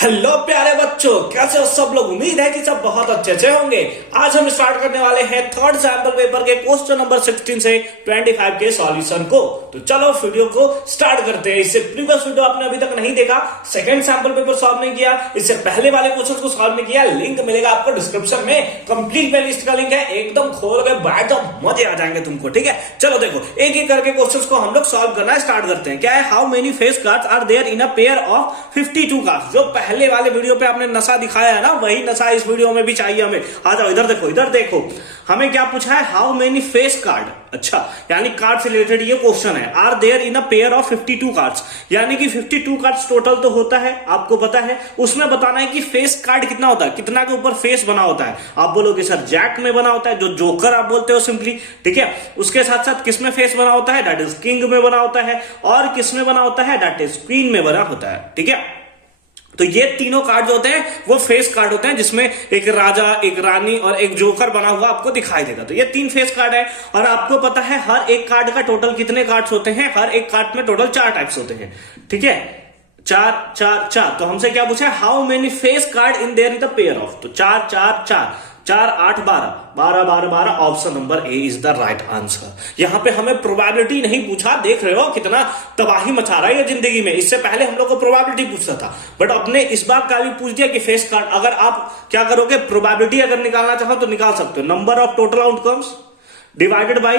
Hello प्यारे बच्चों, कैसे हो सब लोग। उम्मीद है कि सब बहुत अच्छे होंगे। आज हम स्टार्ट करने वाले हैं थर्ड सैंपल पेपर के क्वेश्चन नंबर 16 से 25 के सॉल्यूशन को। तो चलो वीडियो को स्टार्ट करते हैं। इससे प्रीवियस वीडियो आपने अभी तक नहीं देखा, सेकंड सैंपल पेपर सॉल्व नहीं किया, इससे पहले वाले क्वेश्चन को सॉल्व नहीं किया, लिंक मिलेगा आपको डिस्क्रिप्शन में। कंप्लीट प्लेलिस्ट का लिंक है, एकदम खोल के बैठ जाओ, मजे आ जाएंगे तुमको। ठीक है, चलो देखो एक एक करके क्वेश्चन को हम लोग सॉल्व करना स्टार्ट करते हैं। क्या है, how many face cards are there in a pair of 52 cards. जो पहले वाले वीडियो पे आपने नशा दिखाया है ना, वही नशा इस वीडियो में भी चाहिए हमें। आ जाओ इधर देखो, इधर देखो हमें क्या पूछा है, हाउ मेनी फेस कार्ड। अच्छा, यानी कार्ड से रिलेटेड ये क्वेश्चन है। Are there in a pair of 52 cards, यानी कि 52 कार्ड्स टोटल तो होता है, आपको पता है। उसमें बताना है कि फेस कार्ड कितना होता है, कितना के ऊपर फेस बना होता है। आप बोलोगे सर जैक में बना होता है, जो जोकर आप बोलते हो सिंपली। ठीक है, उसके साथ साथ किस में फेस बना होता है, दैट इज किंग में बना होता है। और किस में बना होता है, दैट इज क्वीन में बना होता है। ठीक है, तो ये तीनों कार्ड जो होते हैं वो फेस कार्ड होते हैं, जिसमें एक राजा, एक रानी और एक जोकर बना हुआ आपको दिखाई देगा। तो ये 3 फेस कार्ड है। और आपको पता है हर एक कार्ड का टोटल कितने कार्ड्स होते हैं, हर एक कार्ड में टोटल 4 टाइप्स होते हैं। ठीक है, 4 4 4। तो हमसे क्या पूछा है, how many face card in there in the pair of. तो 4 4 4 4 8 12 12 12 12। Option number A is the right answer. यहां पे हमें प्रोबेबिलिटी नहीं पूछा, देख रहे हो कितना तबाही मचा रहा है ये जिंदगी में। इससे पहले हम लोग को प्रोबेबिलिटी पूछता था, बट अपने इस बात का भी पूछ दिया कि फेस कार्ड। अगर आप क्या करोगे, प्रोबेबिलिटी अगर निकालना चाहो तो निकाल सकते हो। Number of total outcomes divided by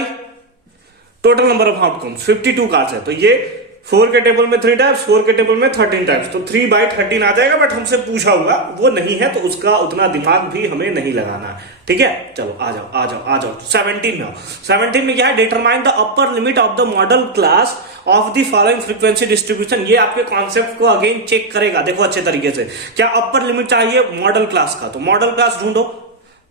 total number of outcomes. 52 cards है, तो ये 4 के टेबल में 3 टाइप्स, 4 के टेबल में 13 टाइप्स, तो 3/13 आ जाएगा। बट हमसे पूछा हुआ वो नहीं है, तो उसका उतना दिमाग भी हमें नहीं लगाना। ठीक है, चलो आ जाओ आ जाओ आ जाओ 17 में आओ। 17 में क्या है, determine the upper limit of the model class of the following frequency distribution. ये आपके कॉन्सेप्ट को अगेन चेक करेगा। देखो अच्छे तरीके से, क्या अपर लिमिट चाहिए मॉडल क्लास का, तो मॉडल क्लास ढूंढो।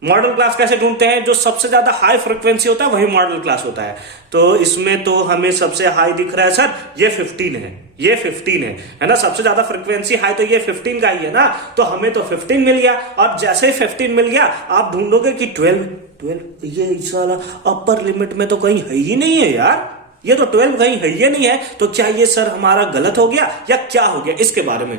मॉडल क्लास कैसे ढूंढते हैं, जो सबसे ज्यादा हाई फ्रीक्वेंसी होता है वही मॉडल क्लास होता है। तो इसमें तो हमें सबसे हाई दिख रहा है सर, ये 15 है, ये 15 है ना। सबसे ज्यादा फ्रीक्वेंसी हाई तो ये 15 का ही है ना, तो हमें तो 15 मिल गया। और जैसे ही 15 मिल गया, आप ढूंढोगे कि 12 ये साला अपर लिमिट में तो कहीं है ही नहीं है यार, ये तो 12 कहीं है ही नहीं है। तो क्या ये सर हमारा गलत हो गया या क्या हो गया, इसके बारे में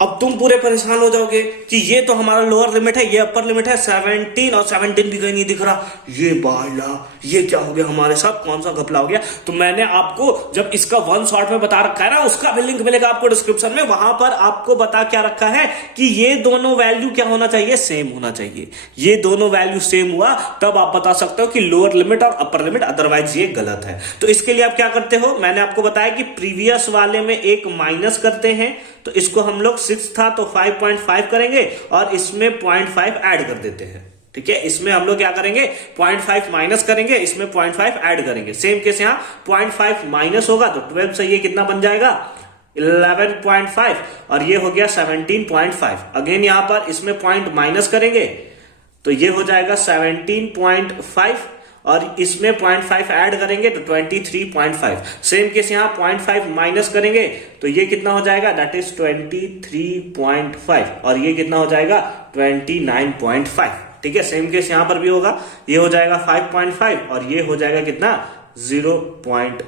अब तुम पूरे परेशान हो जाओगे कि ये तो हमारा लोअर लिमिट है, ये अपर लिमिट है 17, और 17 भी कहीं नहीं दिख रहा। ये बाला, ये क्या हो गया हमारे साथ, कौन सा घपला हो गया। तो मैंने आपको जब इसका 1 शॉट में बता रखा है ना, उसका भी लिंक मिलेगा आपको डिस्क्रिप्शन में। वहां पर आपको बता क्या रखा है कि ये दोनों वैल्यू क्या होना चाहिए, सेम होना चाहिए। ये दोनों वैल्यू सेम हुआ तब आप बता सकते हो कि लोअर लिमिट और अपर लिमिट, अदरवाइज ये गलत है। तो इसके लिए आप क्या करते हो, मैंने आपको बताया कि प्रीवियस वाले में एक माइनस करते हैं, तो इसको हम लोग 6 था तो 5.5 करेंगे, और इसमें 0.5 ऐड कर देते हैं। ठीक है, इसमें हम लोग क्या करेंगे, 0.5 माइनस करेंगे, इसमें 0.5 ऐड करेंगे। सेम केस यहां 0.5 माइनस होगा तो 12 से ये कितना बन जाएगा, 11.5, और ये हो गया 17.5। अगेन यहां पर इसमें पॉइंट माइनस करेंगे तो ये हो जाएगा 17.5, और इसमें 0.5 ऐड करेंगे तो 23.5। सेम केस यहां 0.5 माइनस करेंगे तो ये कितना हो जाएगा, दैट इज 23.5, और ये कितना हो जाएगा 29.5। ठीक है, सेम केस यहां पर भी होगा, ये हो जाएगा 5.5, और ये हो जाएगा कितना 0.5।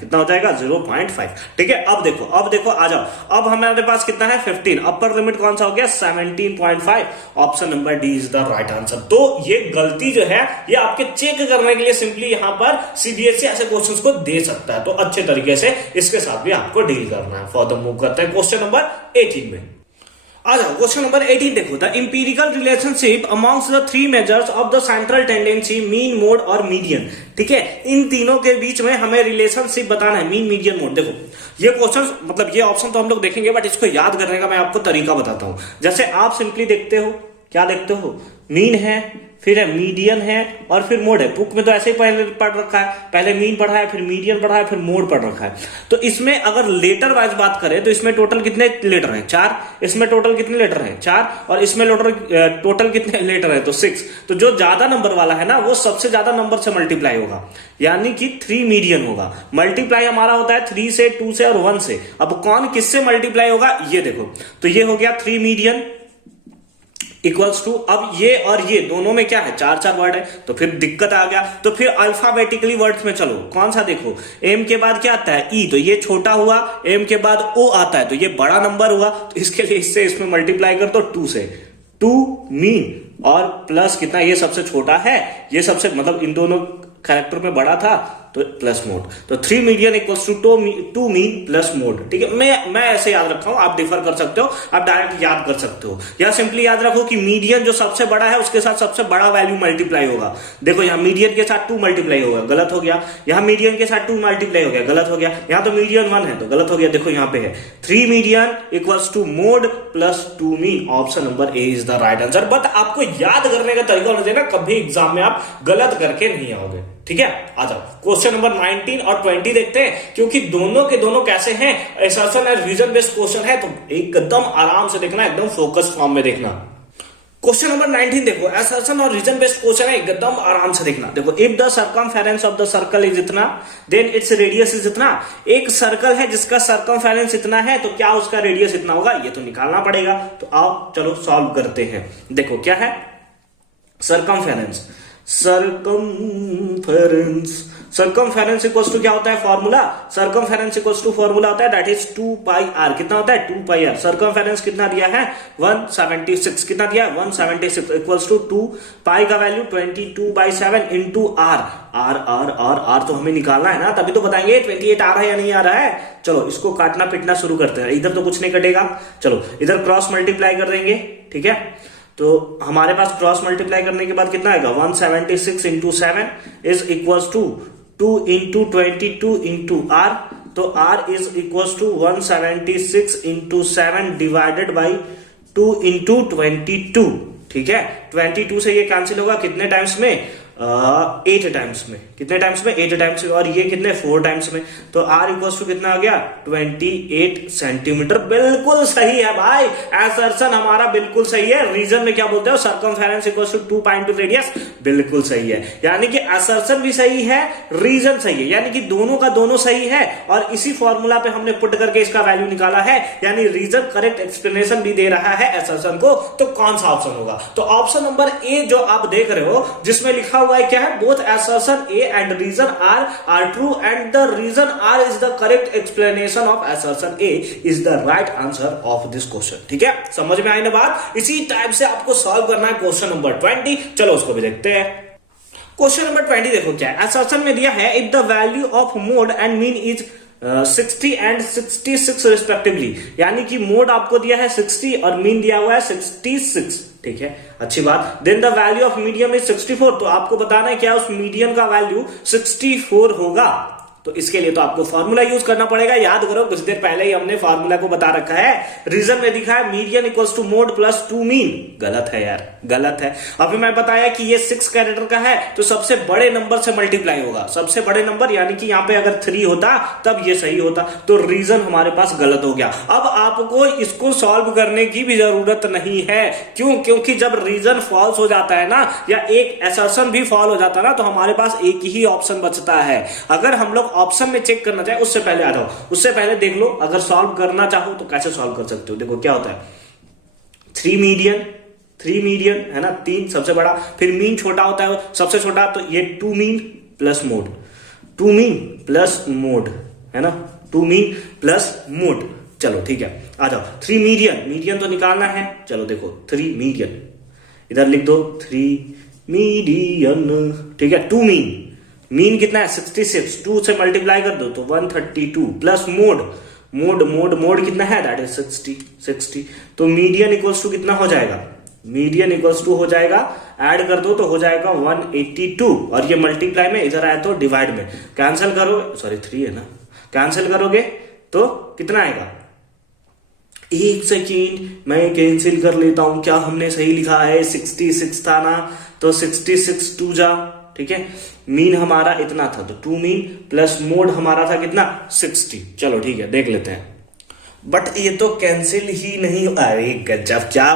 कितना हो जाएगा 0.5। ठीक है, अब देखो आ जाओ। अब हमारे पास कितना है 15, अपर लिमिट कौन सा हो गया 17.5। Option number D is the right answer. तो ये गलती जो है ये आपके चेक करने के लिए सिंपली यहां पर सीबीएसई ऐसे क्वेश्चंस को दे सकता है। तो अच्छे तरीके से इसके साथ भी आपको डील करना है। फॉर द मूव करते हैं क्वेश्चन नंबर 18 में। आ जाओ, क्वेश्चन नंबर 18 देखो, the empirical relationship amongst the 3 measures of the central tendency, mean, mode और मीडियन। ठीक है, इन तीनों के बीच में हमें रिलेशनशिप बताना है, मीन, मीडियन, मोड। देखो ये क्वेश्चन, मतलब ये ऑप्शन तो हम लोग देखेंगे, बट इसको याद करने का मैं आपको तरीका बताता हूं। जैसे आप सिंपली देखते हो, क्या देखते हो, मीन है, फिर है मीडियन है, और फिर मोड है। बुक में तो ऐसे ही पहले पढ़ रखा है, पहले मीन पढ़ा है, फिर मीडियन पढ़ा है, फिर मोड पढ़ रखा है। तो इसमें अगर लेटर वाइज बात करें तो इसमें टोटल कितने लेटर हैं, 4। इसमें टोटल कितने लेटर हैं, 4, और इसमें टोटल कितने लेटर है, तो 6। तो जो ज्यादा नंबर वाला है ना, वो सबसे ज्यादा नंबर से मल्टीप्लाई होगा, यानी कि 3 मीडियन होगा। मल्टीप्लाई हमारा होता है 3 से, 2 से और 1 से। अब कौन किससे मल्टीप्लाई होगा ये देखो, तो ये हो गया 3 मीडियन, इक्वल्स टू, अब ये और ये दोनों में क्या है, चार चार वर्ड है, तो फिर दिक्कत आ गया। तो फिर अल्फाबेटिकली वर्ड्स में चलो, कौन सा देखो, एम के बाद क्या आता है, ई, तो ये छोटा हुआ, एम के बाद ओ आता है तो ये बड़ा नंबर हुआ, तो इसके लिए इससे इसमें मल्टीप्लाई कर दो 2 से, 2 मीन और प्लस कितना, ये सबसे छोटा है, ये सबसे मतलब इन दोनों कैरेक्टर में बड़ा था तो प्लस मोड, तो 3 median equals to 2 mean plus mode. ठीक है, मैं ऐसे याद रखा हूं, आप डिफर कर सकते हो, आप डायरेक्ट याद कर सकते हो, या सिंपली याद रखो कि मीडियन जो सबसे बड़ा है उसके साथ सबसे बड़ा वैल्यू मल्टीप्लाई होगा। देखो यहाँ मीडियन के साथ 2 मल्टीप्लाई होगा, गलत हो गया, यहाँ मीडियन के साथ 2 मल्टीप्लाई हो गया, गलत हो गया, यहाँ तो मीडियन 1 है तो गलत हो गया। देखो यहाँ पे है 3 median equals to mode plus 2 mean, option number A is the right answer. But आपको याद करने का तरीका होना चाहिए ना, कभी एग्जाम में आप गलत करके नहीं आओगे। ठीक है, आ जाओ क्वेश्चन नंबर 19 और 20 देखते हैं, क्योंकि दोनों के दोनों कैसे हैं, assertion and reason based question है, तो एकदम आराम से देखना, एकदम फोकस फॉर्म में देखना। क्वेश्चन नंबर 19 देखो, असर्शन और रीजन बेस्ड क्वेश्चन है, एकदम आराम से देखना। देखो, if the circumference of the circle is इतना, देन इट्स रेडियस इज इतना। एक सर्कल है जिसका सर्कमफेरेंस इतना है, तो क्या उसका रेडियस इतना होगा, ये तो निकालना पड़ेगा। तो आओ चलो सॉल्व करते हैं। देखो क्या है, सर्कमफेरेंस, सर्कमफेरेंस इक्वल्स टू क्या होता है formula, circumference equals to formula होता है दैट इज 2 पाई आर। कितना होता है 2 पाई आर। सर्कमफेरेंस कितना दिया है 176, कितना दिया है 176 इक्वल्स टू 2 पाई का वैल्यू 22/7 इंटू आर। आर तो हमें निकालना है ना, तभी तो बताएंगे 28 आ रहा है या नहीं आ रहा है। चलो इसको काटना पिटना शुरू करते हैं, इधर तो कुछ नहीं कटेगा, चलो इधर क्रॉस मल्टीप्लाई कर देंगे। ठीक है, तो हमारे पास क्रॉस मल्टीप्लाई करने के बाद कितना आएगा 176 into 7 is equals to 2 into 22 into R, तो R is equals to 176 into 7 divided by 2 into 22। ठीक है, 22 से ये कैंसिल होगा कितने टाइम्स में, 8 टाइम्स में। कितने टाइम्स में 8 टाइम्स में, और ये कितने 4 टाइम्स में। तो आर इक्वल्स टू कितना आ गया 28 सेंटीमीटर। बिल्कुल सही है भाई, असर्शन हमारा बिल्कुल सही है। रीजन में क्या बोलते हो, circumference equals to 2 pi into radius, बिल्कुल सही है। यानी कि असर्शन भी सही है, रीजन सही है, यानी कि दोनों का दोनों सही है। और इसी फॉर्मूला पे हमने पुट करके इसका वैल्यू निकाला है, यानी रीजन करेक्ट एक्सप्लेनेशन भी दे रहा है असर्शन को। तो कौन सा ऑप्शन होगा, तो ऑप्शन नंबर ए जो आप देख रहे हो, जिसमें लिखा हुआ है क्या है, both assertion A and reason are true and the reason R is the correct explanation of assertion A is the right answer of this question। ठीक है, समझ में आई ना बात। इसी टाइप से आपको सॉल्व करना है क्वेश्चन नंबर 20। चलो उसको भी देखते हैं। क्वेश्चन नंबर 20 देखो क्या है, assertion में दिया है if the value of mode and mean is 60 and 66 respectively, यानी कि मोड आपको दिया है 60 और मीन दिया हुआ है 66। ठीक है, अच्छी बात। Then the value of medium is 64, तो आपको बताना है क्या उस मीडियम का वैल्यू 64 होगा। तो इसके लिए तो आपको फॉर्मूला यूज करना पड़ेगा। याद करो कुछ देर पहले ही हमने फॉर्मूला को बता रखा है। रीजन में दिखा है median equals to mode plus 2 mean, गलत है यार, गलत है। अभी मैं बताया कि ये 6 कैरेक्टर का है, तो सबसे बड़े नंबर से मल्टीप्लाई होगा, सबसे बड़े नंबर, यानी कि यहाँ पे अगर 3 होता तब ये सही होता, तो रीजन हमारे पास गलत हो गया। अब आपको इसको सॉल्व करने की भी जरूरत नहीं है, क्यों, क्योंकि जब रीजन फॉल्स हो जाता है ना, या एक असर्शन भी फॉल हो जाता है ना, तो हमारे पास एक ही ऑप्शन बचता है। अगर हम लोग ऑप्शन में चेक करना चाहे उससे पहले आ जाओ, उससे पहले देख लो अगर सॉल्व करना चाहो तो कैसे सॉल्व कर सकते हो। देखो क्या होता है, 3 मीडियन है ना, 3 सबसे बड़ा, फिर मीन छोटा होता है सबसे छोटा, तो ये 2 mean plus mode, 2 mean plus mode है ना, 2 मीन प्लस मोड। चलो ठीक है, आ जाओ 3 मीडियन तो निकालना है। चलो देखो 3 मीडियन इधर लिख दो, 3 मीडियन। ठीक है, 2 मीन कितना है 66, 2 से मल्टीप्लाई कर दो तो 132 प्लस मोड कितना है दैट इज 60। तो मीडियन इक्वल्स टू कितना हो जाएगा, मीडियन इक्वल्स टू हो जाएगा, ऐड कर दो तो हो जाएगा 182, और ये मल्टीप्लाई में इधर आया तो डिवाइड में, कैंसिल करो, सॉरी 3 है ना, कैंसिल करोगे तो कितना आएगा, 1 सेकेंड मैं कैंसिल कर लेता हूं, क्या हमने सही लिखा है 66 था ना, तो 66 2 जा। ठीक है, मीन हमारा इतना था, तो 2 मीन प्लस मोड हमारा था कितना 60। चलो ठीक है, देख लेते हैं। बट ये तो कैंसिल ही नहीं, अरे गजब, क्या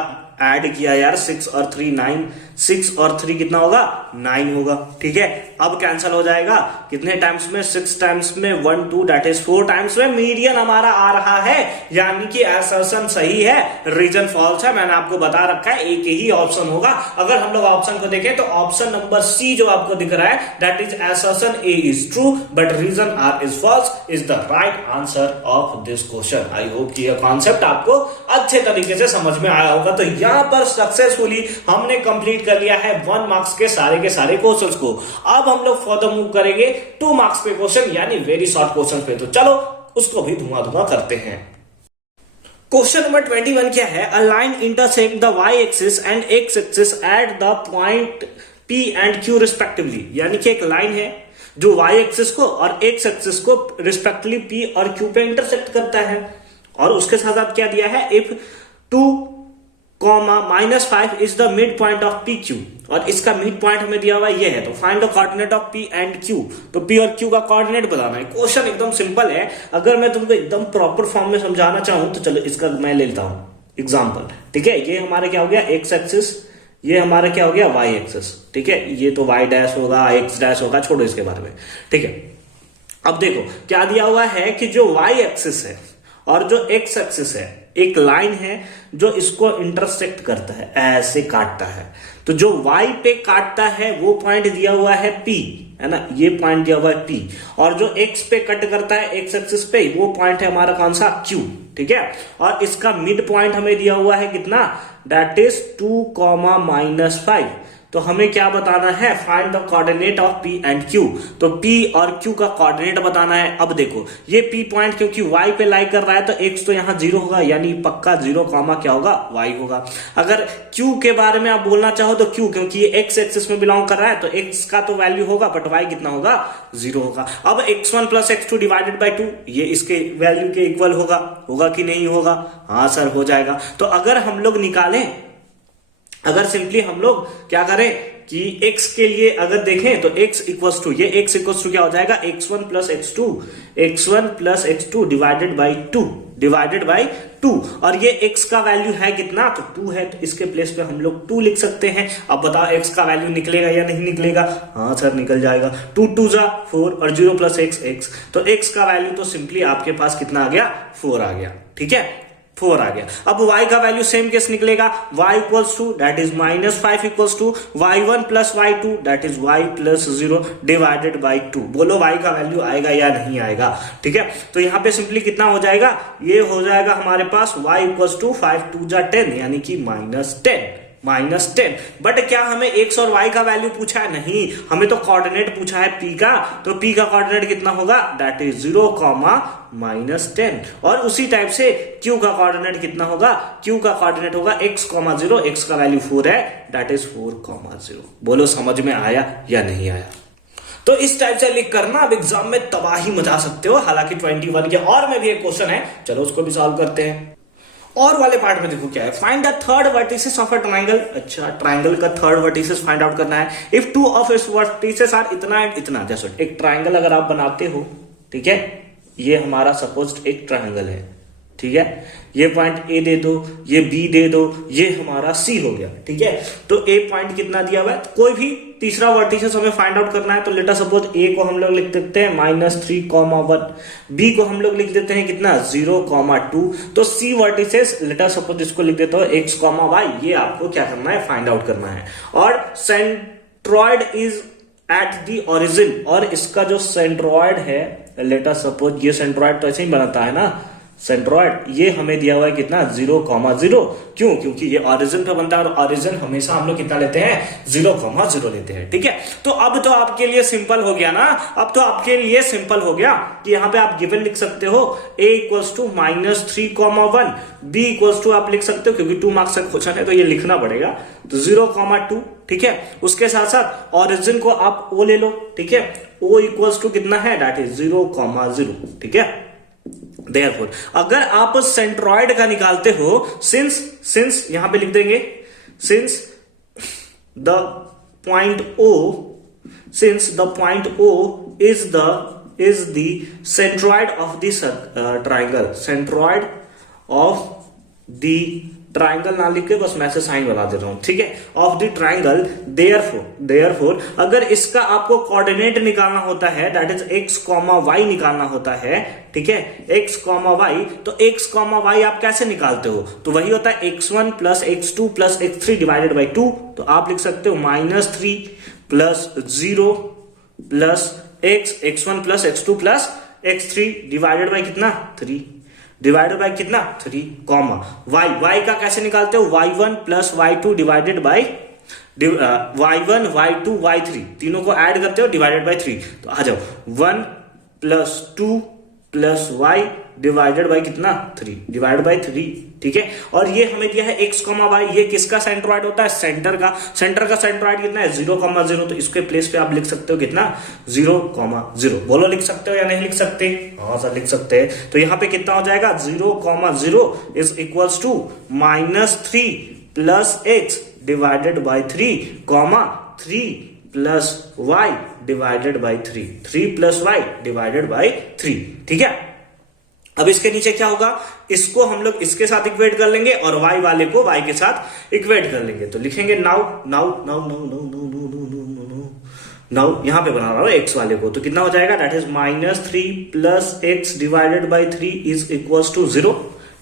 ऐड किया यार, 6 और 3 9, 6 और 3 कितना होगा 9 होगा। ठीक है, अब कैंसिल हो जाएगा कितने टाइम्स में 6 टाइम्स में 1 2 दैट इज 4 टाइम्स में मीडियन हमारा आ रहा है, यानी कि असर्शन सही है, रीजन फॉल्स है। मैंने आपको बता रखा है एक ही ऑप्शन होगा। अगर हम लोग ऑप्शन को देखें तो ऑप्शन नंबर सी जो आपको दिख रहा है that is assertion A is true but reason R is false is the right answer of this question. I hope कि यह कॉन्सेप्ट आपको अच्छे तरीके से समझ में आया होगा। तो यहां पर सक्सेसफुली हमने कंप्लीट कर लिया है 1 मार्क्स के सारे क्वेश्चंस को। अब हम लोग फर्दर मूव करेंगे 2 मार्क्स पे क्वेश्चन यानी वेरी शॉर्ट क्वेश्चन पे। तो चलो उसको भी धुआं करते हैं। क्वेश्चन नंबर 21 क्या है, a line intersect the y axis and x axis at the point P and Q respectively, यानी कि एक लाइन है जो वाई एक्सिस को और एक्स एक्सिस को रिस्पेक्टिवली P और Q पे इंटरसेक्ट करता है, और उसके साथ आप क्या दिया है, if 2, -5 is the mid point of P Q, और इसका मिड पॉइंट हमें दिया हुआ ये है। तो find the coordinate of P and Q, तो पी और क्यू का कोऑर्डिनेट बताना है। क्वेश्चन एकदम सिंपल है। अगर मैं तुमको एकदम प्रॉपर फॉर्म में समझाना चाहूं तो चलो इसका मैं लेता हूं एग्जांपल। ठीक है, ये हमारा क्या हो गया एक्स एक्सिस, ये हमारा क्या हो गया वाई एक्सिस। ठीक है, ये तो वाई डैश होगा एक्स डैश होगा, छोड़ो इसके बारे में। ठीक है, अब देखो क्या दिया हुआ है कि जो वाई एक्सिस है और जो एक्स एक्सिस है, एक लाइन है जो इसको इंटरसेक्ट करता है, ऐसे काटता है। तो जो y पे काटता है वो पॉइंट दिया हुआ है P, है ना, ये पॉइंट दिया हुआ है P, और जो x पे कट करता है x एक्सिस पे वो पॉइंट है हमारा कौन सा Q। ठीक है, और इसका मिड पॉइंट हमें दिया हुआ है कितना, दैट इज 2, -5। तो हमें क्या बताना है, find the coordinate of P and Q। तो P और Q का कोऑर्डिनेट बताना है। अब देखो ये P पॉइंट क्योंकि Y पे लाई कर रहा है तो X तो यहाँ 0 होगा, यानी पक्का 0, क्या होगा Y होगा। अगर Q के बारे में आप बोलना चाहो तो Q, क्योंकि ये X एक्सिस में बिलोंग कर रहा है तो X का तो वैल्यू होगा बट Y कितना होगा 0 होगा। अब x1 + x2 डिवाइडेड बाई 2 ये इसके वैल्यू के इक्वल होगा कि नहीं होगा, हाँ सर हो जाएगा। तो अगर हम लोग निकालें, अगर सिंपली हम लोग क्या करें कि x के लिए अगर देखें तो x इक्वल्स टू, ये x इक्वल्स टू क्या हो जाएगा x1 + x2 डिवाइडेड बाई 2, और ये x का वैल्यू है कितना, तो 2 है, तो इसके प्लेस पे हम लोग 2 लिख सकते हैं। अब बताओ x का वैल्यू निकलेगा या नहीं निकलेगा, हाँ सर निकल जाएगा। 2 2 = 4 और 0 + x, तो x का वैल्यू तो सिंपली आपके पास कितना आ गया 4 आ गया। ठीक है, 4 आ गया। अब y का वैल्यू सेम केस निकलेगा, y equals to that is -5 equals to y1 + y2 that is y + 0 divided by 2। बोलो y का वैल्यू आएगा या नहीं आएगा। ठीक है, तो यहाँ पे सिंपली कितना हो जाएगा, ये हो जाएगा हमारे पास y इक्वल्स टू 5 2 = 10 यानी कि -10। बट क्या हमें x और y का वैल्यू पूछा है, नहीं, हमें तो कोऑर्डिनेट पूछा है p का। तो p का कोऑर्डिनेट कितना होगा, दैट इज 0, -10। और उसी टाइप से q का कोऑर्डिनेट कितना होगा, q का कोऑर्डिनेट होगा x, 0, x का वैल्यू 4 है, दैट इज 4, 0। बोलो समझ में आया या नहीं आया। तो इस टाइप से लिख करना अब एग्जाम में तबाही मचा सकते हो। हालांकि 21 के और में भी एक क्वेश्चन है, चलो उसको भी सॉल्व करते हैं। और वाले पार्ट में देखो क्या है, find the third vertices of a triangle. अच्छा, ट्रायंगल का थर्ड वर्टिसेस फाइंड आउट करना है। If 2 of its vertices are इतना एंड इतना, जैसे एक ट्रायंगल अगर आप बनाते हो, ठीक है, ये हमारा सपोज एक ट्रायंगल है। ठीक है, ये पॉइंट ए दे दो, ये बी दे दो, ये हमारा सी हो गया। ठीक है, तो ए पॉइंट कितना दिया हुआ है, कोई भी तीसरा वर्टिसेस हमें फाइंड आउट करना है। तो लेट अस सपोज ए को हम लोग लिख देते हैं -3, 1, बी को हम लोग लिख देते हैं कितना 0, 2। तो सी वर्टिसेस लेट अस सपोज इसको लिख देता हूं x, y, ये आपको क्या करना है, फाइंड आउट करना है। और centroid is at the origin, और इसका जो सेंट्रॉइड है, लेट अस सपोज ये सेंट्रॉइड तो ऐसे ही बनाता है ना, सेंट्रॉइड, ये हमें दिया हुआ है कितना 0, 0। क्यों, क्योंकि ये ओरिजिन पे बनता है और ओरिजिन हमेशा हम लोग कितना लेते हैं 0, 0 लेते हैं। ठीक है, तो अब तो आपके लिए सिंपल हो गया ना, अब तो आपके लिए सिंपल हो गया कि यहाँ पे आप गिवन लिख सकते हो a equals to -3, 1, b equals to आप लिख सकते हो, क्योंकि 2 मार्क्स का क्वेश्चन है तो ये लिखना पड़ेगा, तो 0, 2। ठीक है, उसके साथ साथ ओरिजिन को आप o ले लो। ठीक है, o इक्वल्स टू कितना है, दैट इज 0, 0। ठीक है, Therefore, अगर आप सेंट्रॉइड का निकालते हो, सिंस यहां पे लिख देंगे, since the point O is the centroid of the triangle, centroid of the triangle ना लिख के बस मैं से साइन बना दे रहा हूं, ठीक है, ऑफ द ट्राइंगल, देयरफॉर अगर इसका आपको कोऑर्डिनेट निकालना होता है, दैट इज x, y निकालना होता है, ठीक है, x, y, तो x, y आप कैसे निकालते हो? तो वही होता है x1 plus x2 plus x3 divided by 2। तो आप लिख सकते हो -3 plus 0 plus x1 plus x2 plus x3 divided by कितना 3, डिवाइडेड बाई कितना 3, कॉमा y का कैसे निकालते हो? y1 plus y2 divided by y1 y2 y3 तीनों को ऐड करते हो डिवाइडेड बाई 3। तो आ जाओ 1 plus 2 plus y divided by कितना 3 डिवाइडेड बाई 3, ठीक है। और ये हमें दिया है x, y, ये किसका सेंट्रोइड होता है? सेंटर का सेंट्रोइड कितना है? 0,0। तो इसके प्लेस पे आप लिख सकते हो कितना 0,0। बोलो लिख सकते हो या नहीं लिख सकते? हाँ सर लिख सकते हैं। तो यहाँ पे कितना हो जाएगा 0,0 is equals to -3 plus x divided by 3, comma 3 plus y divided by 3 plus y divided by 3, ठीक है। अब इसके नीचे क्या होगा? इसको हम लोग इसके साथ इक्वेट कर लेंगे और y वाले को y के साथ इक्वेट कर लेंगे। तो लिखेंगे नाउ यहां पे बना रहा हूं x वाले को, तो कितना हो जाएगा? That is -3 plus x divided by 3 is equals to 0,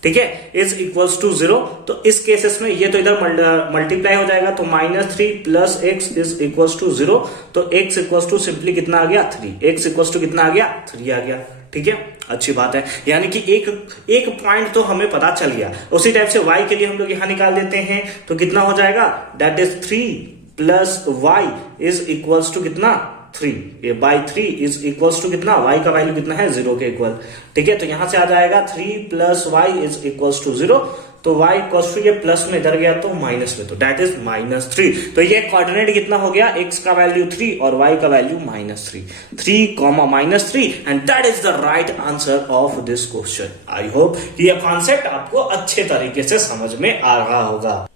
ठीक है, इज इक्वल्स टू 0। तो इस केसेस में ये तो इधर मल्टीप्लाई हो जाएगा, तो -3 plus x is equals to 0। तो x इक्वल्स टू सिंपली कितना आ गया 3, x इक्वल्स टू कितना आ गया 3 आ गया, ठीक है। अच्छी बात है, यानी कि एक पॉइंट तो हमें पता चल गया। उसी टाइप से y के लिए हम लोग यहां निकाल देते हैं, तो कितना हो जाएगा? That is 3 plus y is equals to कितना 3, ये बाई 3 इज इक्वल्स टू कितना? y का वैल्यू कितना है? 0 के इक्वल, ठीक है। तो यहां से आ जाएगा 3 plus y is equals to 0। तो y इक्वल्स टू ये प्लस में इधर गया तो माइनस में, तो दैट इज -3। तो ये कोऑर्डिनेट कितना हो गया? x का वैल्यू 3 और y का value -3 3,-3, and that is the right answer of this question. I hope कि ये कॉन्सेप्ट आपको अच्छे तरीके से समझ में आ रहा होगा,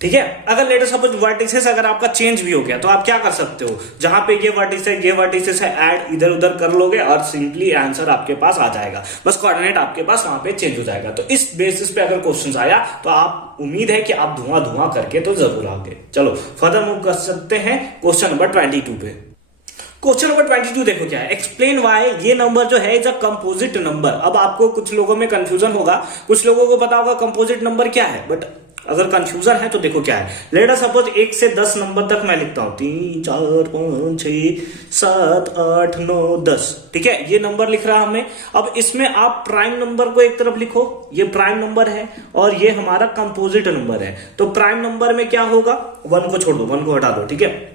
ठीक है। अगर लेटर सपोज वर्टिसेस अगर आपका चेंज भी हो गया तो आप क्या कर सकते हो? जहां पे ये वर्टिसेस है ऐड इधर उधर कर लोगे और सिंपली आंसर आपके पास आ जाएगा, बस कोऑर्डिनेट आपके पास वहां पे चेंज हो जाएगा। तो इस बेसिस पे अगर क्वेश्चन आया तो आप उम्मीद है कि आप धुआं करके तो जरूर आओगे। चलो फर्दर मूव कर सकते हैं क्वेश्चन नंबर 22 पे। क्वेश्चन नंबर 22 देखो क्या है, एक्सप्लेन वाई ये नंबर जो है इज अ कंपोजिट नंबर। अब आपको कुछ लोगों में कंफ्यूजन होगा, कुछ लोगों को पता होगा कंपोजिट नंबर क्या है, बट अगर कंफ्यूजन है तो देखो क्या है। लेट अस सपोज 1 से 10 नंबर तक मैं लिखता हूं, 3 4 5 6 7 8 9 10, ठीक है, ये नंबर लिख रहा हमें। अब इसमें आप प्राइम नंबर को एक तरफ लिखो, ये प्राइम नंबर है और ये हमारा कंपोजिट नंबर है। तो प्राइम नंबर में क्या होगा? 1 को छोड़ दो, 1 को हटा दो, ठीक है।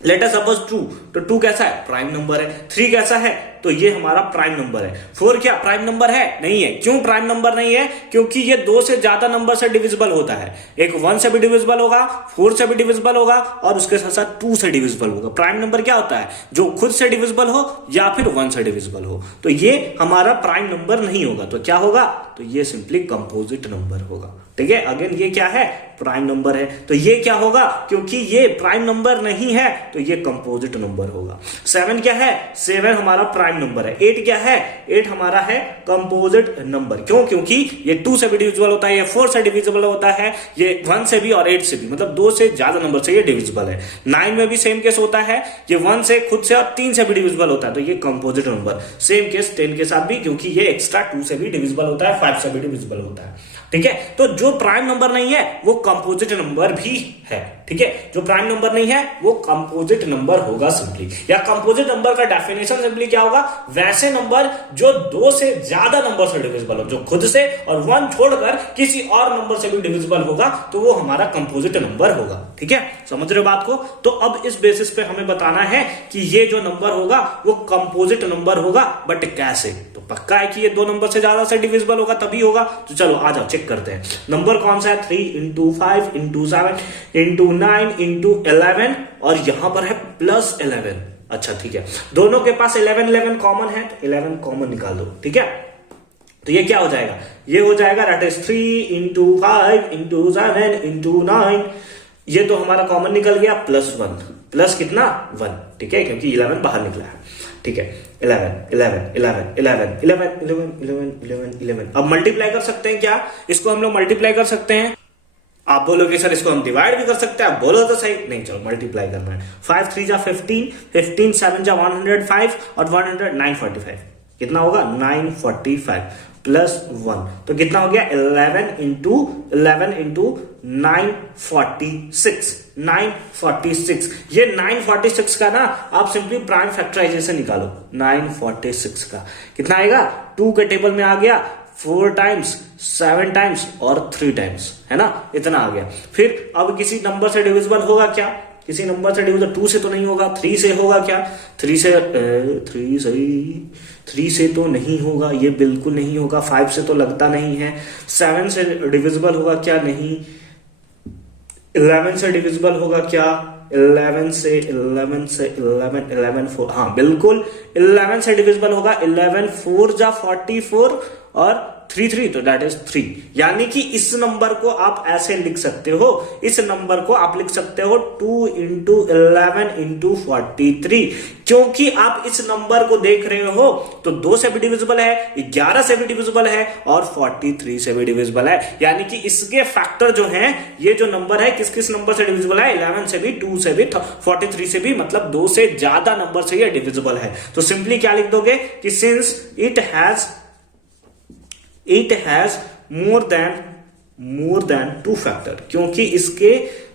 लेट अस सपोज 2, तो 2 कैसा है? प्राइम नंबर है। 3 कैसा है? तो ये हमारा प्राइम नंबर है। 4 क्या प्राइम नंबर है? नहीं है। क्यों प्राइम नंबर नहीं है? क्योंकि ये 2 से ज्यादा नंबर से डिविजिबल होता है। एक 1 से भी डिविजिबल होगा, 4 से भी डिविजिबल होगा और उसके साथ साथ 2 से डिविजिबल होगा। प्राइम नंबर क्या होता है? जो खुद से डिविजिबल हो या फिर 1 से डिविजिबल हो। तो ये हमारा प्राइम नंबर नहीं होगा। तो क्या होगा? तो ये सिंपली कंपोजिट नंबर होगा, ठीक है। अगेन ये क्या है? प्राइम नंबर है। तो ये क्या होगा? क्योंकि ये प्राइम नंबर नहीं है तो ये कंपोजिट नंबर होगा। 7 क्या है? 7 हमारा प्राइम नंबर है। 8 क्या है? 8 हमारा है कंपोजिट नंबर। क्यों? क्योंकि ये 2 से भी डिविजिबल होता है, ये 4 से डिविजिबल होता है, ये 1 से भी और 8 से भी, मतलब 2 से ज्यादा नंबर से ये डिविजिबल है। 9 में भी सेम केस होता है, ये 1 से खुद से और 3 से भी डिविजिबल होता है, तो ये कंपोजिट नंबर। सेम केस 10 के साथ भी, क्योंकि ये एक्स्ट्रा 2 से भी डिविजिबल होता है, 5 से भी डिविजिबल होता है, ठीक है। तो जो प्राइम नंबर नहीं है वो कंपोजिट नंबर भी है, ठीक है। जो प्राइम नंबर नहीं है वो कंपोजिट नंबर होगा सिंपली। या कंपोजिट नंबर का डेफिनेशन सिंपली क्या होगा? वैसे नंबर जो 2 से ज्यादा नंबर से डिविजिबल हो, जो खुद से और 1 छोड़कर किसी और नंबर से भी डिविजिबल होगा, तो वो हमारा कंपोजिट नंबर होगा, ठीक है। समझ रहे हो बात को? तो अब इस बेसिस पे हमें बताना है कि ये जो नंबर होगा वो कंपोजिट नंबर होगा, बट कैसे? तो पक्का है कि ये 2 नंबर से ज्यादा से डिविजिबल होगा तभी होगा। तो चलो आ जाओ चेक करते हैं। नंबर कौन सा है? 3 × 5 × 7 × 9 × 11 और यहां पर है +11। अच्छा ठीक है, दोनों के पास 11 कॉमन है, तो 11 कॉमन निकाल दो, ठीक है। तो ये क्या हो जाएगा? ये हो जाएगा दैट इज 3 × 5 × 7 × 9, ये तो हमारा कॉमन निकल गया, +1 प्लस कितना 1, ठीक है, क्योंकि 11 बाहर निकला है, ठीक है। 11 अब मल्टीप्लाई कर सकते हैं क्या? इसको हम लोग मल्टीप्लाई कर सकते हैं। आप बोलोगे सर इसको हम डिवाइड भी कर सकते हैं, आप बोलो तो सही। नहीं, चलो मल्टीप्लाई करना है। 5 3 जा 15, 15 7 जा 105 और 100 945। कितना होगा? 945 प्लस 1 तो कितना हो गया? 11 इंटू 946। 946 ये 946 का ना आप सिंपली प्राइम फैक्टराइजेशन निकालो। 946 का कितना आएगा? 2 के टेबल में आ गया, 4 टाइम्स, 7 टाइम्स और 3 टाइम्स, है ना? इतना आ गया। फिर अब किसी नंबर से डिविजिबल होगा क्या? किसी नंबर से डिविजिबल 2 से तो नहीं होगा, 3 से होगा क्या? 3 से तो नहीं होगा, ये बिल्कुल नहीं होगा। 5 से तो लगता नहीं है। 7 से डिविजिबल होगा क्या? नहीं। 11 से डिविजिबल होगा क्या? 11 4, हाँ बिल्कुल 11 से डिविजिबल होगा। 11 4 जा 44 और 3 तो दैट इज 3। यानी कि इस नंबर को आप ऐसे लिख सकते हो, इस नंबर को आप लिख सकते हो 2 इंटू 11 इंटू 43। क्योंकि आप इस नंबर को देख रहे हो तो 2 से भी डिविजिबल है, 11 से भी डिविजिबल है और 43 से भी डिविजिबल है। यानी कि इसके फैक्टर जो हैं, ये जो नंबर है किस किस नंबर से डिविजिबल है? 11 से भी, 2 से भी, 43 से भी, मतलब 2 से ज्यादा नंबर से ये डिविजिबल है। तो सिंपली क्या लिख दोगे कि since it has more than 2 factor, क्योंकि इसके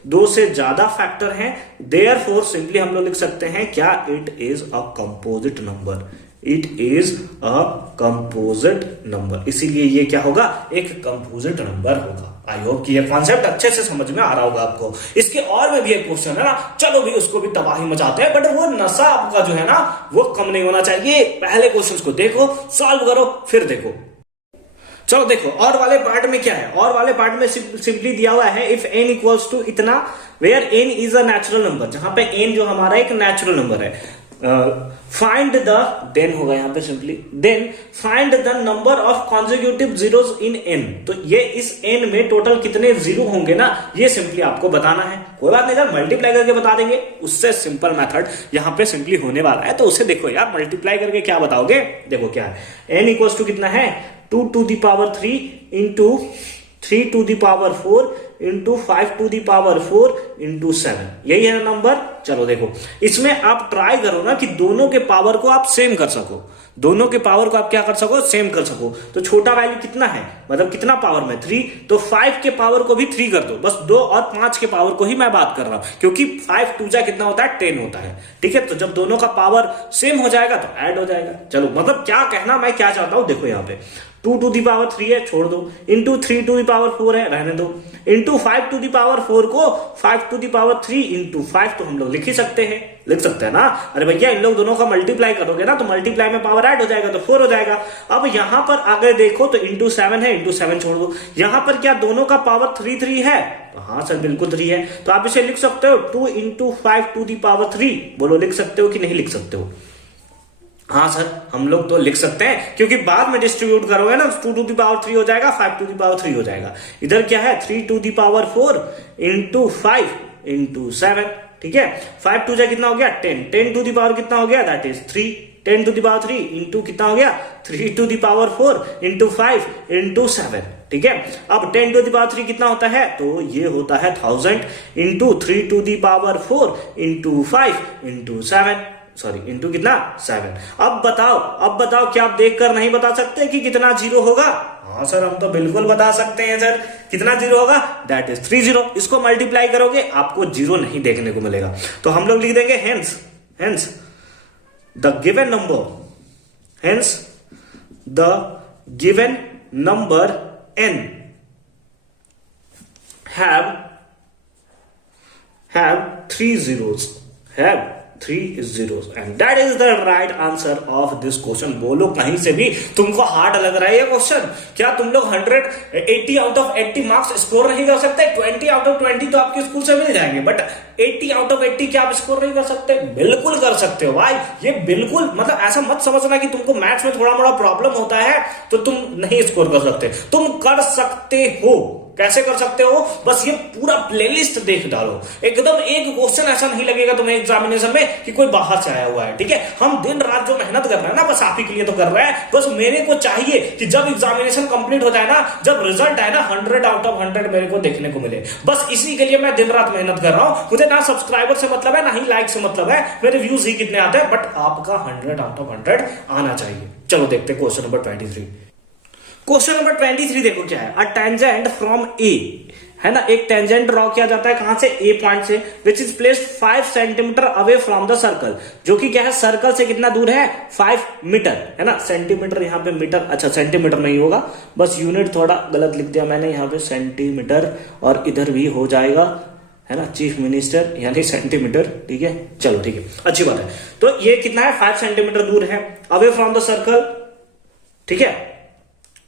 2 से ज्यादा फैक्टर हैं, देयरफॉर सिंपली हम लोग लिख सकते हैं क्या? It is a composite number. It is a composite number, इसीलिए ये क्या होगा? एक कंपोजिट नंबर होगा। आई होप कि ये कॉन्सेप्ट अच्छे से समझ में आ रहा होगा आपको। इसके और में भी एक क्वेश्चन है ना, चलो भी उसको भी तबाही मचाते हैं, बट वो नशा आपका जो है ना वो कम नहीं होना चाहिए। पहले क्वेश्चन को देखो, सॉल्व करो, फिर देखो। चलो देखो और वाले पार्ट में क्या है। और वाले पार्ट में सिंपली दिया हुआ है इफ n इक्वल्स टू इतना, where n is a natural number, जहां पे n जो हमारा एक नेचुरल नंबर है। फाइंड द, देन होगा यहां पे simply, then find the number of consecutive zeros in n। तो ये इस n में टोटल कितने जीरो होंगे ना, ये सिंपली आपको बताना है। कोई बात नहीं, अगर मल्टीप्लाई करके बता देंगे उससे सिंपल मेथड यहां पे सिंपली होने वाला है। तो उसे देखो यार, मल्टीप्लाई करके क्या बताओगे? देखो क्या है, n इक्वल्स टू कितना है? 2 to the power 3 into 3 to the power 4 into 5 to the power 4 into 7, यही है नंबर। चलो देखो, इसमें आप ट्राई करो ना कि दोनों के पावर को आप सेम कर सको, दोनों के पावर को आप क्या कर सको? सेम कर सको। तो छोटा वैल्यू कितना है, मतलब कितना पावर में? 3, तो 5 के पावर को भी 3 कर दो, बस 2 और 5 के पावर को ही मैं बात कर रहा हूं, क्योंकि 5 2 जा कितना होता है? 10 होता है। ठीक है, तो जब दोनों का पावर सेम हो जाएगा तो ऐड हो जाएगा। चलो मतलब क्या कहना मैं क्या चाहता हूं, देखो यहाँ पे 2 to the power 3 है, छोड़ दो, इंटू 3 to the power 4 है, रहने दो, इंटू 5 to the power 4 को 5 to the power 3 इंटू 5 तो हम लोग लिख ही सकते हैं, लिख सकते हैं ना। अरे भैया इन लोग दोनों का मल्टीप्लाई करोगे ना तो मल्टीप्लाई में पावर ऐड हो जाएगा तो 4 हो जाएगा। अब यहां पर अगर देखो तो इंटू 7 है, इंटू 7 छोड़ दो, यहां पर क्या दोनों का पावर 3 है? तो हाँ सर बिल्कुल 3 है। तो आप इसे लिख सकते हो 2 इंटू 5 to the power 3। बोलो लिख सकते हो कि नहीं लिख सकते हो? हाँ सर हम लोग तो लिख सकते हैं, क्योंकि बाद में डिस्ट्रीब्यूट करोगे ना 2 to the power 3 हो जाएगा, 5 to the power 3 हो जाएगा। इधर क्या है? 3 to the power 4 into 5 into 7। ठीक है, 5 2 जा कितना हो गया? 10, 10 to the power कितना हो गया? That is 3, 10 to the power 3 into कितना हो गया? 3 to the power 4 into 5 into 7। ठीक है, अब 10 to the power 3 कितना होता है? तो ये होता है 1000 into 3 to the power 4 into 5 into 7, sorry into कितना? 7। अब बताओ क्या आप देखकर नहीं बता सकते कि कितना जीरो होगा? हाँ सर हम तो बिल्कुल बता सकते हैं सर। कितना जीरो होगा? That is 30। इसको मल्टीप्लाई करोगे आपको जीरो नहीं देखने को मिलेगा, तो हम लोग लिख देंगे hence the given number n have 3 zeros, have 3 zeros, and that is the right answer of this question। बोलो कहीं से भी तुमको हार्ड लग रहा है ये क्वेश्चन? क्या तुम लोग 180 आउट ऑफ 80 मार्क्स स्कोर नहीं कर सकते? 20 आउट ऑफ 20 तो आपके स्कूल से मिल जाएंगे, बट 80 आउट ऑफ 80 क्या आप स्कोर नहीं कर सकते? बिल्कुल कर सकते हो भाई। ये बिल्कुल मतलब ऐसा मत समझना कि तुमको मैथ्स में थोड़ा मोड़ा प्रॉब्लम होता है तो तुम नहीं स्कोर कर सकते, तुम कर सकते हो। कैसे कर सकते हो, बस ये पूरा प्लेलिस्ट देख डालो, एकदम एक क्वेश्चन ऐसा नहीं लगेगा तुम्हें एग्जामिनेशन में कि कोई बाहर से आया हुआ है। ठीक है, हम दिन रात जो मेहनत कर रहे हैं ना, बस आप ही के लिए तो कर रहे हैं। बस मेरे को चाहिए कि जब एग्जामिनेशन कंप्लीट हो जाए ना, जब रिजल्ट आए ना, 100 आउट ऑफ 100 मेरे को देखने को मिले, बस इसी के लिए मैं दिन रात मेहनत कर रहा हूं। मुझे ना सब्सक्राइबर से मतलब है, ना ही लाइक से मतलब है, मेरे व्यूज ही कितने आते हैं, बट आपका 100 आउट ऑफ 100 आना चाहिए। चलो देखते हैं क्वेश्चन नंबर 23। क्वेश्चन नंबर 23 देखो क्या है। अ टेंजेंट फ्रॉम ए, है ना, एक टेंजेंट ड्रॉ किया जाता है कहां से, ए पॉइंट से, which is placed 5 centimetre away from the circle, जो कि क्या है, सर्कल से कितना दूर है, 5 मीटर, है ना। सेंटीमीटर यहाँ पे मीटर, अच्छा सेंटीमीटर नहीं होगा, बस यूनिट थोड़ा गलत लिख दिया मैंने यहाँ पे, सेंटीमीटर, और इधर भी हो जाएगा, है ना, चीफ मिनिस्टर यानी सेंटीमीटर। ठीक है, चलो ठीक है, अच्छी बात है। तो ये कितना है, 5 सेंटीमीटर दूर है, अवे फ्रॉम द सर्कल। ठीक है,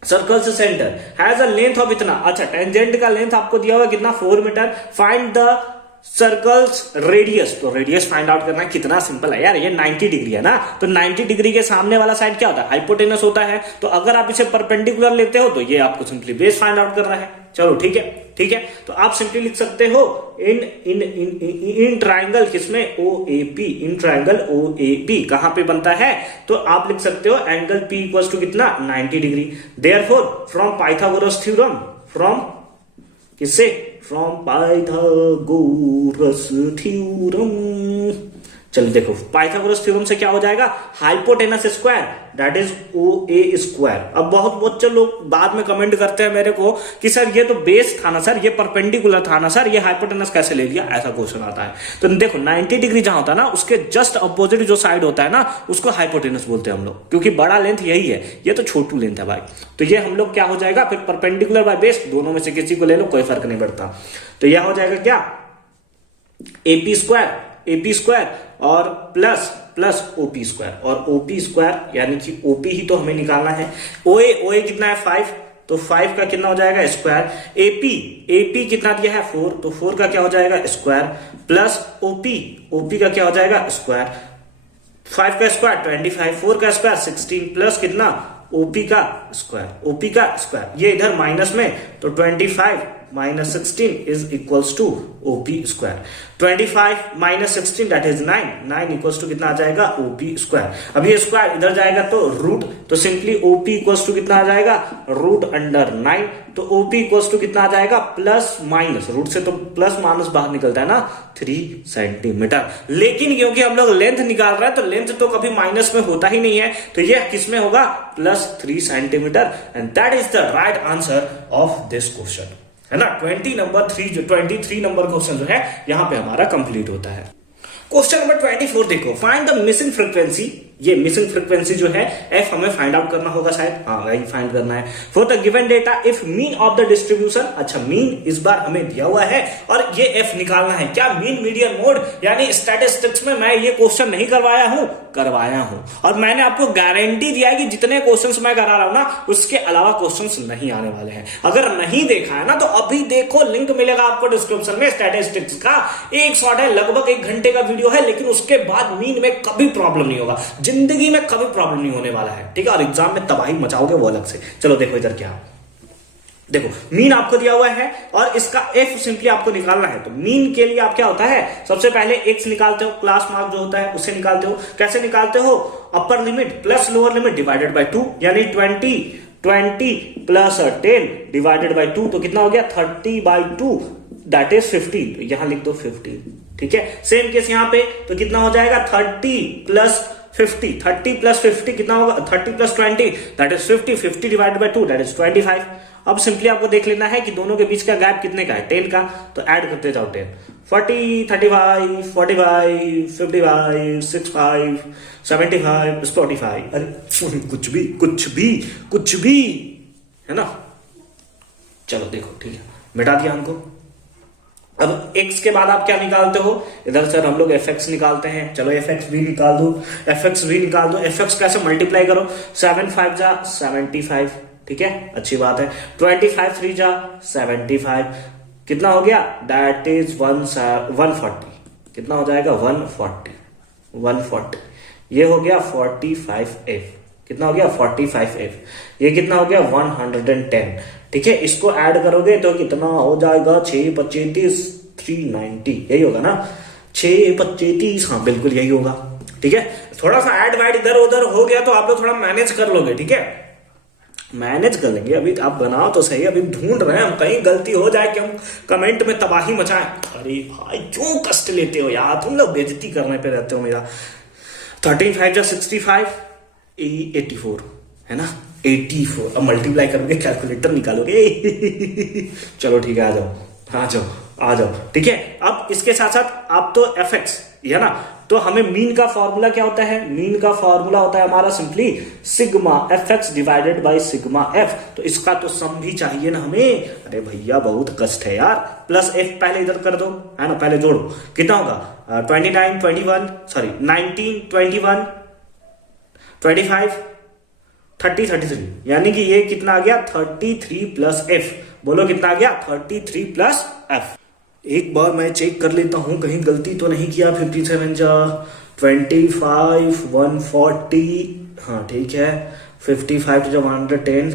सर्कल से centre, has a length of इतना, अच्छा टेंजेंट का लेंथ आपको दिया हुआ कितना, 4 metre. Find the circle's radius, तो रेडियस फाइंड आउट करना कितना सिंपल है यार, ये 90 डिग्री है ना, तो 90 डिग्री के सामने वाला साइड क्या होता है, हाइपोटेनस होता है। तो अगर आप इसे परपेंडिकुलर लेते हो तो ये आपको सिंपली बेस फाइंड आउट करना है। चलो ठीक है, ठीक है, तो आप सिंपली लिख सकते हो इन ट्राइंगल, किसमें, O A P, in triangle O A P कहां पे बनता है, तो आप लिख सकते हो एंगल पी इक्वल टू कितना, 90 degree. Therefore from Pythagoras theorem, from किससे, फ्रॉम पाइथागोरस थ्योरम। चलो देखो, पाइथागोरस थ्योरम से क्या हो जाएगा, hypotenuse square that is O A square. अब बहुत बच्चे लोग बाद में कमेंट करते हैं मेरे को कि सर ये तो बेस था ना सर, ये परपेंडिकुलर था ना सर, ये हाइपोटेनस कैसे ले लिया, ऐसा क्वेश्चन आता है। तो देखो 90 डिग्री जहां होता है ना, उसके जस्ट अपोजिट जो साइड होता है ना, उसको हाइपोटेनस बोलते हैं हम लोग, क्योंकि बड़ा लेंथ यही है, ये तो छोटू लेंथ है भाई। तो ये हम लोग क्या हो जाएगा, फिर परपेंडिकुलर बाय बेस, दोनों में से किसी को ले लो, कोई फर्क नहीं पड़ता। तो यह हो जाएगा क्या, एपी स्क्वायर और प्लस ओपी स्क्वायर, और ओपी स्क्वायर यानी कि ओपी ही तो हमें निकालना है। ओए कितना है, 5, तो 5 का कितना हो जाएगा, स्क्वायर। एपी कितना दिया है, 4, तो 4 का क्या हो जाएगा, स्क्वायर, प्लस ओपी का क्या हो जाएगा, स्क्वायर। 5 का स्क्वायर 25, 4 का स्क्वायर 16, प्लस कितना, ओपी का स्क्वायर, ये इधर माइनस में, तो 25 minus 16 is equals to OP square. 25 minus 16 that is 9 equals to कितना आ जाएगा, ओपी स्क्वायर। अब ये स्क्वायर इधर जाएगा तो रूट, तो सिंपली ओपी इक्वल्स टू कितना आ जाएगा, रूट अंडर 9, तो ओपी इक्वल्स टू कितना आ जाएगा, प्लस माइनस, रूट से तो प्लस माइनस बाहर निकलता है ना, 3 सेंटीमीटर। लेकिन क्योंकि हम लोग लेंथ निकाल रहे हैं, तो लेंथ तो कभी माइनस में होता ही नहीं है, तो ये किस में होगा, plus 3 centimetre, and that is the right answer of this question, है ना। 23 नंबर क्वेश्चन जो है यहां पे हमारा कंप्लीट होता है। क्वेश्चन नंबर 24 देखो, फाइंड द मिसिंग फ्रीक्वेंसी। ये मिसिंग फ्रीक्वेंसी जो है एफ हमें फाइंड आउट करना होगा शायद, हाँ वही फाइंड करना है। For the given data if mean of the distribution, अच्छा मीन इस बार हमें दिया हुआ है और ये एफ निकालना है। क्या मीन मीडियन मोड यानी स्टैटिस्टिक्स में मैं ये क्वेश्चन नहीं करवाया हूं, और मैंने आपको गारंटी दिया है कि जितने क्वेश्चंस मैं करा रहा हूं ना, उसके अलावा क्वेश्चंस नहीं आने वाले हैं। अगर नहीं देखा है ना, तो अभी देखो, लिंक मिलेगा आपको डिस्क्रिप्शन में स्टैटिस्टिक्स का, एक शॉर्ट है, लगभग 1 घंटे का वीडियो है, लेकिन उसके बाद मीन में कभी प्रॉब्लम नहीं होगा, जिंदगी में कभी प्रॉब्लम नहीं होने वाला है, ठीक है। और एग्जाम में तबाही मचाओगे वो अलग से। चलो देखो इधर क्या, देखो मीन आपको दिया हुआ है और इसका एफ सिंपली आपको निकालना है। तो मीन के लिए आप क्या होता है, सबसे पहले एक्स निकालते हो, क्लास मार्क जो होता है उससे निकालते हो। कैसे निकालते हो, upper limit plus lower limit divided by 2, यानी 20 प्लस 10 डिवाइडेड बाय 2, तो कितना हो गया 30/2 दैट इज 15, तो यहां लिख दो 15, ठीक है। सेम केस यहां पे, तो कितना हो जाएगा 30 प्लस 50 कितना होगा, 30 plus 20 that is 50 divided by 2 that is 25। अब सिंपली आपको देख लेना है कि दोनों के बीच का गैप कितने का है, 10 का, तो ऐड करते जाओ 10, 40, 35, 45, 55, 65, 75, 45, अरे कुछ भी है ना। चलो देखो ठीक है, मिटा दिया हमको। अब x के बाद आप क्या निकालते हो, इधर सर हम लोग fx निकालते हैं, चलो fx भी निकाल दो, fx कैसे मल्टीप्लाई करो, 7 5 जा 75, ठीक है, अच्छी बात है। 25 3 जा 75, कितना हो गया, दैट इज 140, कितना हो जाएगा 140, ये हो गया 45f, कितना हो गया 45f, ये कितना हो गया 110, ठीक है, इसको ऐड करोगे तो कितना हो जाएगा, 6 25 390, यही होगा ना, 6 25, हाँ बिल्कुल यही होगा। ठीक है, थोड़ा सा ऐड वाइड इधर उधर हो गया तो आप लोग थोड़ा मैनेज कर लोगे। ठीक है, मैनेज कर लेंगे, अभी आप बनाओ तो सही, अभी ढूंढ रहे हैं हम, कहीं गलती हो जाए कि हम कमेंट में तबाही मचाएं। अरे भाई क्यों कष्ट लेते हो यार, तुम लोग बेइज्जती करने पे रहते हो मेरा। 13 5 जा 65, 84 है ना, 84। अब मल्टीप्लाई करोगे, कैलकुलेटर निकालोगे चलो ठीक है, आ जाओ आ जाओ आ जाओ। ठीक है, अब इसके साथ साथ आप तो एफ एक्स है ना, तो हमें मीन का फॉर्मूला क्या होता है, मीन का फॉर्मूला होता है हमारा simply sigma f x divided by sigma F. तो इसका तो सम भी चाहिए ना हमें। अरे भैया बहुत कष्ट है यार, प्लस एफ पहले इधर कर दो है ना, पहले जोड़ो, कितना होगा 29 21 सॉरी 19 21 25 30 33, यानी कि ये कितना आ गया 33 प्लस एफ। बोलो कितना आ गया 33 प्लस एफ। एक बार मैं चेक कर लेता हूं कहीं गलती तो नहीं किया। 57 जा 25 140, हाँ ठीक है। 55 जा 110,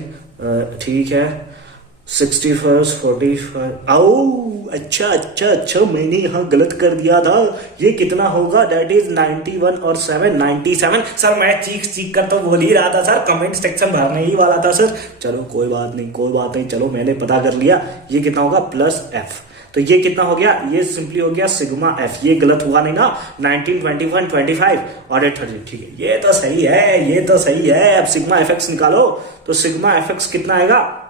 ठीक है। 61 45, आओ अच्छा अच्छा अच्छा, मैंने यहाँ गलत कर दिया था। ये कितना होगा, दैट इज 91 और 7 97। सर मैं चीख चीख कर तो बोल ही रहा था सर, कमेंट सेक्शन भरने ही वाला था सर। चलो कोई बात नहीं कोई बात नहीं, चलो मैंने पता कर लिया। ये कितना होगा प्लस एफ, तो ये कितना हो गया, ये सिंपली हो गया सिग्मा एफ। ये गलत हुआ नहीं ना, 19 21 25 और 30। ठीक है, ये तो सही है, ये तो सही है। अब सिग्मा एफ एक्स निकालो, तो सिग्मा एफ एक्स कितना आएगा,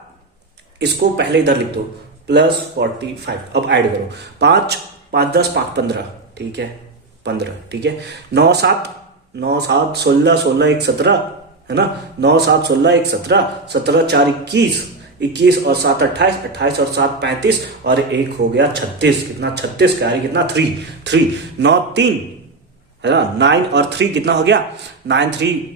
इसको पहले इधर लिख दो प्लस 45। अब ऐड करो, 5 5 10 5 15, ठीक है 15, ठीक है। 9 7 9 7 16 16 1 17 है ना, 9 7 16 1 17 17 4 21 21 और 7 28 28 और 7 35 और 1 हो गया 36। कितना 36 क्या है, कितना 3 9 3 है ना, 9 और 3 कितना हो गया 9 3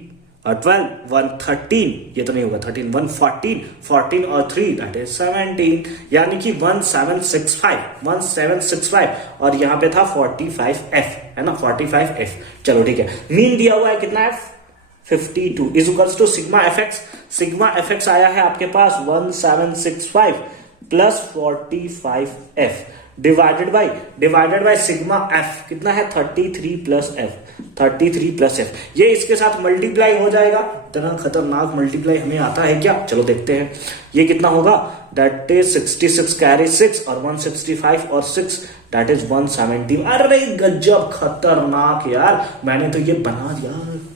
और 12 1 13, ये तो नहीं होगा 13 1 14 14 और 3 दैट इज 17, यानी कि 1765 और यहाँ पे था 45f है ना, 45f। चलो ठीक है, मीन दिया हुआ है कितना है 52 is equals to sigma f x. Sigma f x आया है आपके पास 1765 plus 45f divided by sigma f कितना है 33 प्लस एफ, 33 प्लस एफ। ये इसके साथ मल्टीप्लाई हो जाएगा। इतना खतरनाक मल्टीप्लाई हमें आता है क्या, चलो देखते हैं। ये कितना होगा, दैट इज 66 कैरी 6 और 165 और 6 दैट इज 170। अरे गजब खतरनाक यार, मैंने तो ये बना दिया।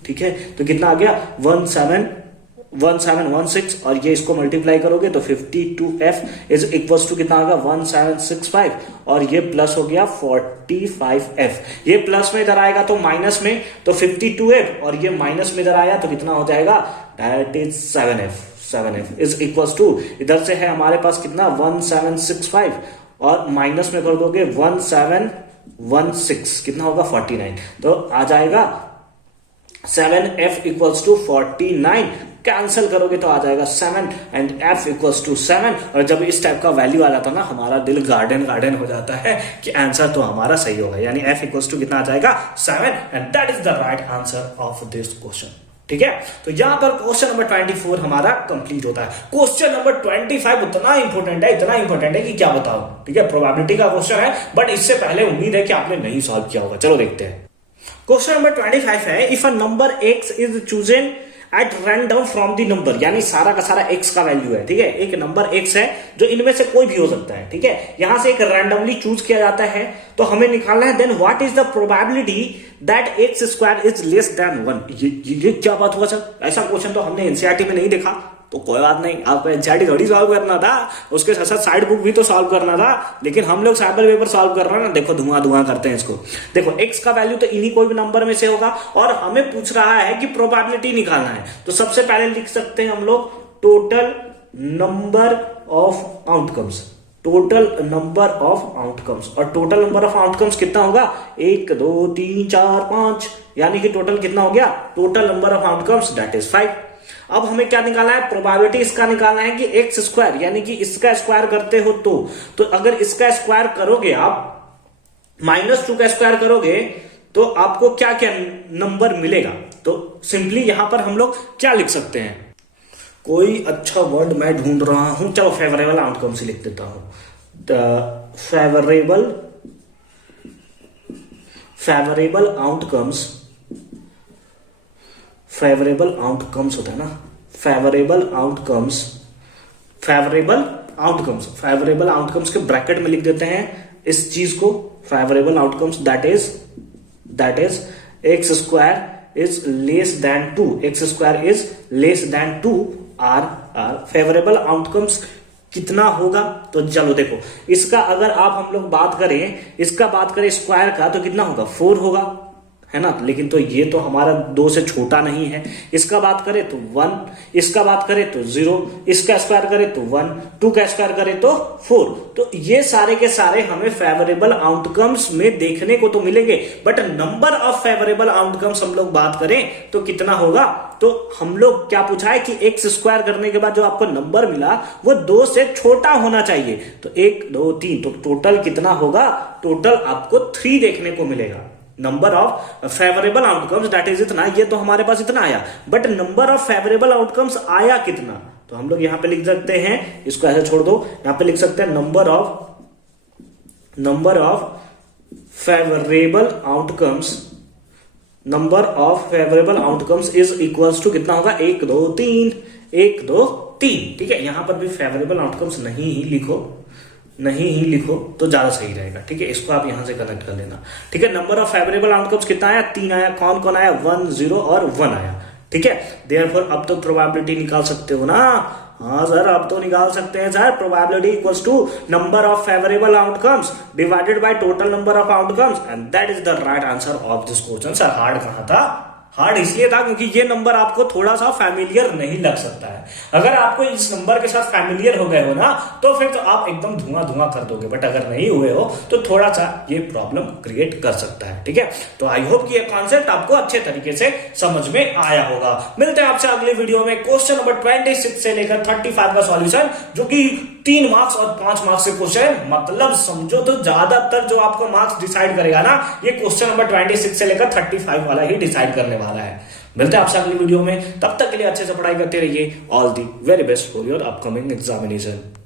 ठीक है, तो कितना आ गया 1716 और ये इसको मल्टीप्लाई करोगे तो 52f इज इक्वल्स टू कितना होगा 1765 और ये प्लस हो गया 45f। ये प्लस में इधर आएगा तो माइनस में, तो 52f और ये माइनस में इधर आया तो कितना हो जाएगा, that is 7f is equals to, इधर से है हमारे पास कितना 1765 और माइनस में कर दोगे 1716 कितना होगा 49, तो आ जाएगा 7f इक्वल्स टू 49। कैंसिल करोगे तो आ जाएगा 7 एंड f इक्वल्स टू 7। और जब इस टाइप का वैल्यू आ जाता है ना, हमारा दिल गार्डन हो जाता है कि आंसर तो हमारा सही होगा, यानी f इक्वल्स टू कितना आ जाएगा 7 and that is the right answer of this question. ठीक है, तो यहां पर क्वेश्चन नंबर 24 हमारा कंप्लीट होता है। क्वेश्चन नंबर 25 इतना इंपॉर्टेंट है कि क्या बताओ। ठीक है, प्रोबेबिलिटी का क्वेश्चन है, बट इससे पहले उम्मीद है कि आपने नहीं सॉल्व किया होगा। चलो देखते हैं। क्वेश्चन नंबर 25 है, if a number x is chosen at random from the number, यानी सारा का सारा x का वैल्यू है। ठीक है, एक नंबर x है जो इनमें से कोई भी हो सकता है। ठीक है, यहां से एक रैंडमली चूज किया जाता है, तो हमें निकालना है then what is the probability that x square is less than 1। ये क्या बात हुआ सर, ऐसा क्वेश्चन तो हमने एनसीईआरटी में नहीं देखा। तो कोई बात नहीं, आपको एनसीईआरटी थोड़ी सॉल्व करना था, उसके साथ साथ साइड बुक भी तो सॉल्व करना था, लेकिन हम लोग सैंपल पेपर सॉल्व कर रहे हैं ना। देखो धुआं करते हैं इसको। देखो x का वैल्यू तो इन्हीं कोई भी नंबर में से होगा और हमें पूछ रहा है कि प्रोबेबिलिटी निकालना है। तो सबसे पहले लिख सकते हैं हम लोग total number of outcomes, total number of outcomes. और टोटल नंबर ऑफ आउटकम्स कितना होगा 1 2 3 4 5, यानी कि टोटल कितना हो गया, total number of outcomes that is 5। अब हमें क्या निकालना है, प्रोबेबिलिटी इसका निकालना है कि एक्स स्क्वायर, यानी कि इसका स्क्वायर करते हो तो अगर इसका स्क्वायर करोगे आप -2 का स्क्वायर करोगे तो आपको क्या क्या नंबर मिलेगा। तो सिंपली यहां पर हम लोग क्या लिख सकते हैं, कोई अच्छा वर्ड मैं ढूंढ रहा हूं, चलो फेवरेबल आउटकम्स लिख देता हूं। फेवरेबल आउटकम्स होता है ना, फेवरेबल आउटकम्स के ब्रैकेट में लिख देते हैं इस चीज को, favourable outcomes that is x square is less than 2 are favourable outcomes कितना होगा? तो चलो देखो, इसका अगर आप हम लोग बात करें स्क्वायर का, तो कितना होगा? 4 होगा, है ना। लेकिन तो ये तो हमारा 2 से छोटा नहीं है। इसका बात करें तो 1, इसका बात करें तो 0, इसका स्क्वायर करें तो 1, 2 का स्क्वायर करें तो 4। तो ये सारे के सारे हमें फेवरेबल आउटकम्स में देखने को तो मिलेंगे, but number of favourable outcomes हम लोग बात करें तो कितना होगा? तो हम लोग क्या पूछा है कि एक्स स्क्वायर करने के बाद जो आपको नंबर मिला वो 2 से छोटा होना चाहिए। तो 1 2 3, तो टोटल कितना होगा? टोटल आपको 3 देखने को मिलेगा। Number of favourable outcomes that is इतना, ये तो हमारे पास इतना आया, but number of favourable outcomes आया कितना? तो हम लोग यहां पे लिख सकते हैं, इसको ऐसे छोड़ दो, यहां पे लिख सकते हैं number of favourable outcomes is equals to कितना होगा? 1 2 3, 1 2 3। ठीक है, यहां पर भी फेवरेबल आउटकम्स नहीं ही लिखो तो ज्यादा सही रहेगा। ठीक है, इसको आप यहां से कनेक्ट कर लेना। ठीक है, नंबर ऑफ फेवरेबल आउटकम्स कितना आया? 3 आया। कौन कौन आया? 1 0 और 1 आया। ठीक है, देयरफॉर अब तो प्रोबेबिलिटी निकाल सकते हो ना? हाँ सर, अब तो निकाल सकते हैं sir. Probability equals to number of favourable outcomes divided by total number of outcomes, and that is the right answer of this question. Sir hard कहां था? हार्ड इसलिए था क्योंकि ये नंबर आपको थोड़ा सा फैमिलियर नहीं लग सकता है। अगर आपको इस नंबर के साथ फैमिलियर हो गए हो ना, तो फिर तो आप एकदम धुआं कर दोगे, बट अगर नहीं हुए हो तो थोड़ा सा ये प्रॉब्लम क्रिएट कर सकता है। ठीक है, तो आई होप कि ये कॉन्सेप्ट आपको अच्छे तरीके से समझ में आया होगा। मिलते हैं आपसे अगले वीडियो में क्वेश्चन नंबर 26 से लेकर 35 का सॉल्यूशन, जो कि 3 मार्क्स और 5 मार्क्स से क्वेश्चन, मतलब समझो तो ज्यादातर जो आपको मार्क्स डिसाइड करेगा ना, ये क्वेश्चन नंबर 26 से लेकर 35 वाला ही डिसाइड करने वाला है। मिलते हैं आपसे अगली वीडियो में, तब तक के लिए अच्छे से पढ़ाई करते रहिए। All the very best for your upcoming examination.